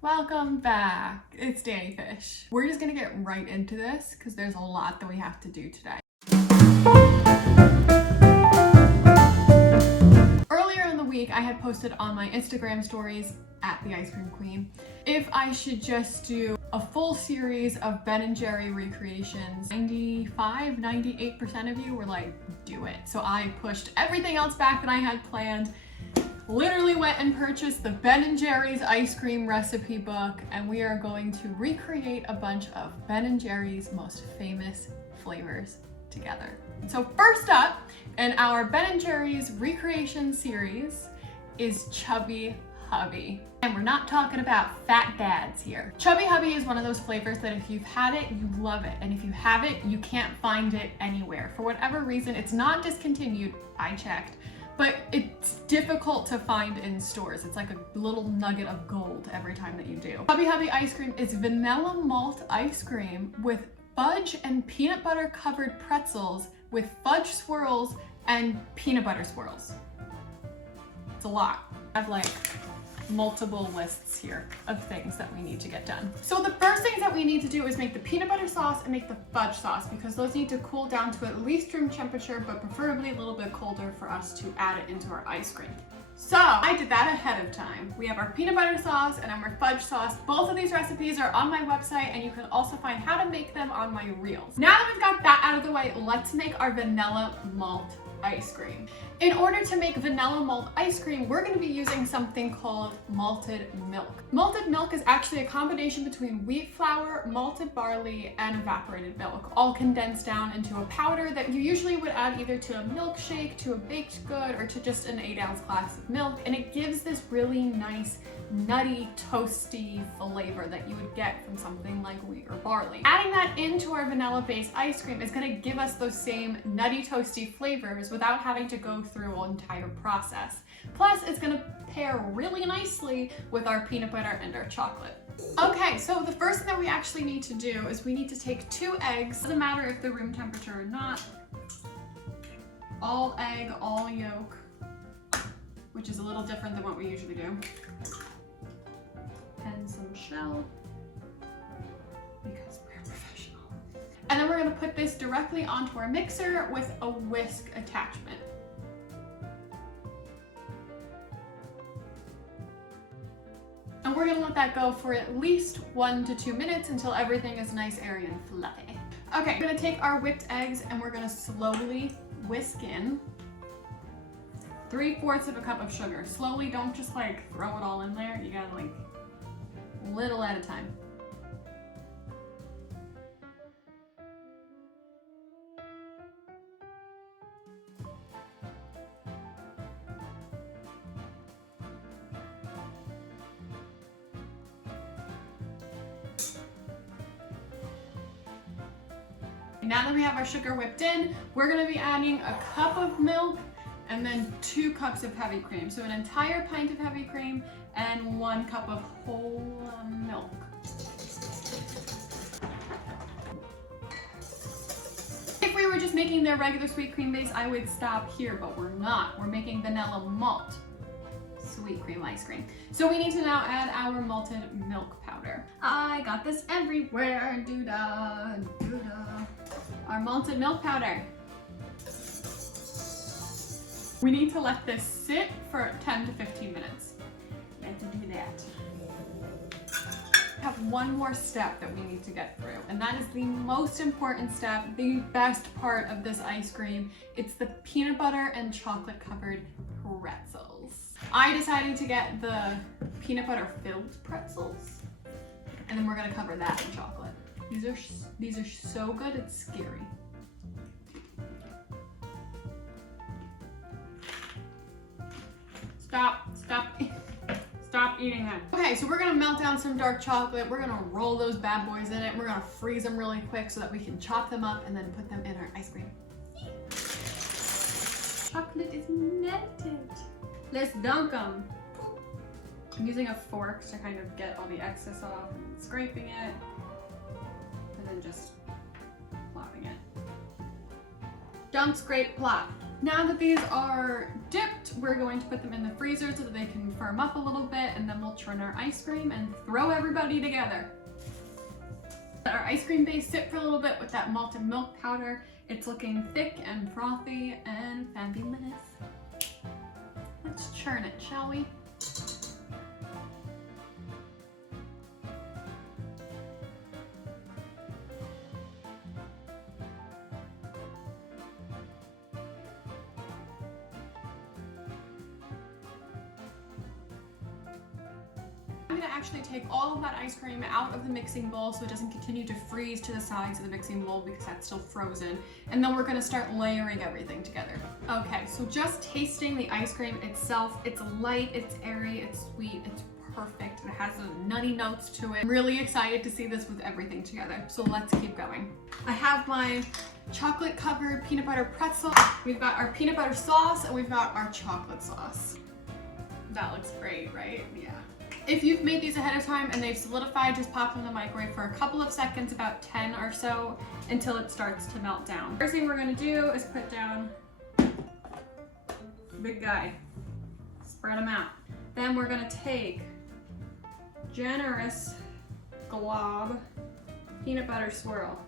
Welcome back. It's Dani Fish. We're just gonna get right into this because there's a lot that we have to do today. Earlier in the week, I had posted on my Instagram stories at the Ice Cream Queen if I should just do a full series of Ben & Jerry recreations. 98% of you were like, do it. So I pushed everything else back that I had planned. Literally went and purchased the Ben & Jerry's ice cream recipe book, and we are going to recreate a bunch of Ben & Jerry's most famous flavors together. So first up in our Ben & Jerry's recreation series is Chubby Hubby. And we're not talking about fat dads here. Chubby Hubby is one of those flavors that if you've had it, you love it. And if you haven't, you can't find it anywhere. For whatever reason, it's not discontinued, I checked, but it's difficult to find in stores. It's like a little nugget of gold every time that you do. Chubby Hubby ice cream is vanilla malt ice cream with fudge and peanut butter covered pretzels with fudge swirls and peanut butter swirls. It's a lot. I have like multiple lists here of things that we need to get done. So the first things that we need to do is make the peanut butter sauce and make the fudge sauce because those need to cool down to at least room temperature, but preferably a little bit colder for us to add it into our ice cream. So I did that ahead of time. We have our peanut butter sauce and our fudge sauce. Both of these recipes are on my website, and you can also find how to make them on my reels. Now that we've got that out of the way, let's make our vanilla malt ice cream. In order to make vanilla malt ice cream, we're going to be using something called malted milk. Malted milk is actually a combination between wheat flour, malted barley, and evaporated milk, all condensed down into a powder that you usually would add either to a milkshake, to a baked good, or to just an 8-ounce glass of milk, and it gives this really nice, nutty, toasty flavor that you would get from something like wheat or barley. Adding that into our vanilla-based ice cream is going to give us those same nutty, toasty flavors without having to go through an entire process. Plus, it's going to pair really nicely with our peanut butter and our chocolate. Okay, so the first thing that we actually need to do is we need to take 2 eggs. Doesn't matter if they're room temperature or not. All egg, all yolk, which is a little different than what we usually do. And some shell, because we're professional. And then we're going to put this directly onto our mixer with a whisk attachment. And we're going to let that go for at least 1 to 2 minutes until everything is nice, airy, and fluffy. Okay, we're going to take our whipped eggs and we're going to slowly whisk in 3/4 of a cup of sugar. Slowly, don't just like throw it all in there. You gotta like little at a time. Now that we have our sugar whipped in, we're gonna be adding a cup of milk and then 2 cups of heavy cream. So an entire pint of heavy cream and 1 cup of whole milk. If we were just making their regular sweet cream base, I would stop here, but we're not. We're making vanilla malt sweet cream ice cream. So we need to now add our malted milk powder. I got this everywhere, doo-da, doo-da. Our malted milk powder. We need to let this sit for 10 to 15 minutes. Let's do that. We have one more step that we need to get through, and that is the most important step, the best part of this ice cream. It's the peanut butter and chocolate covered pretzels. I decided to get the peanut butter filled pretzels, and then we're gonna cover that in chocolate. These are so good, it's scary. Stop eating them. Okay, so we're gonna melt down some dark chocolate. We're gonna roll those bad boys in it. We're gonna freeze them really quick so that we can chop them up and then put them in our ice cream. Chocolate is melted. Let's dunk them. I'm using a fork to kind of get all the excess off and scraping it. And then just plopping it. Don't scrape, plop. Now that these are dipped, we're going to put them in the freezer so that they can firm up a little bit, and then we'll churn our ice cream and throw everybody together. Let our ice cream base sit for a little bit with that malted milk powder. It's looking thick and frothy and fabulous. Let's churn it, shall we? I'm gonna actually take all of that ice cream out of the mixing bowl so it doesn't continue to freeze to the sides of the mixing bowl because that's still frozen. And then we're gonna start layering everything together. Okay, so just tasting the ice cream itself, it's light, it's airy, it's sweet, it's perfect. It has nutty notes to it. I'm really excited to see this with everything together. So let's keep going. I have my chocolate covered peanut butter pretzel. We've got our peanut butter sauce and we've got our chocolate sauce. That looks great, right? Yeah. If you've made these ahead of time and they've solidified, just pop them in the microwave for a couple of seconds, about 10 or so, until it starts to melt down. First thing we're gonna do is put down the big guy. Spread them out. Then we're gonna take generous glob peanut butter swirl.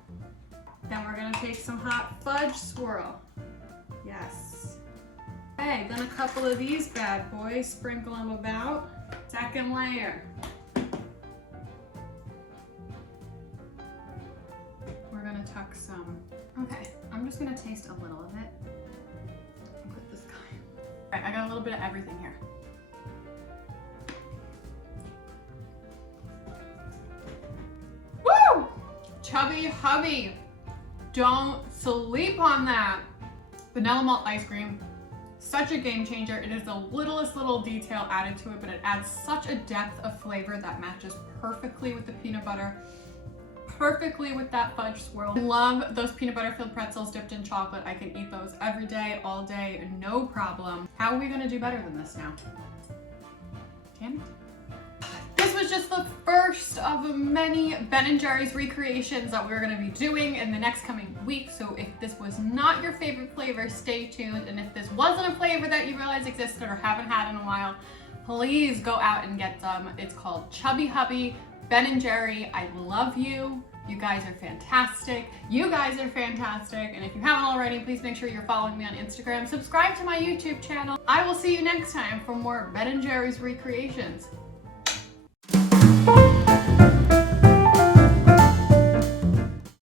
Then we're gonna take some hot fudge swirl. Yes. Okay, then a couple of these bad boys, sprinkle them about. Second layer. We're gonna tuck some. Okay, I'm just gonna taste a little of it. And put this guy. All right, I got a little bit of everything here. Woo! Chubby Hubby. Don't sleep on that. Vanilla malt ice cream. Such a game changer. It is the littlest little detail added to it, but it adds such a depth of flavor that matches perfectly with the peanut butter, perfectly with that fudge swirl. I love those peanut butter filled pretzels dipped in chocolate. I can eat those every day, all day, no problem. How are we gonna do better than this now? Damn it. This was just the first of many Ben & Jerry's recreations that we're going to be doing in the next coming week. So if this was not your favorite flavor, stay tuned. And if this wasn't a flavor that you realize existed or haven't had in a while, please go out and get some. It's called Chubby Hubby, Ben & Jerry. I love you. You guys are fantastic. You guys are fantastic. And if you haven't already, please make sure you're following me on Instagram. Subscribe to my YouTube channel. I will see you next time for more Ben & Jerry's recreations.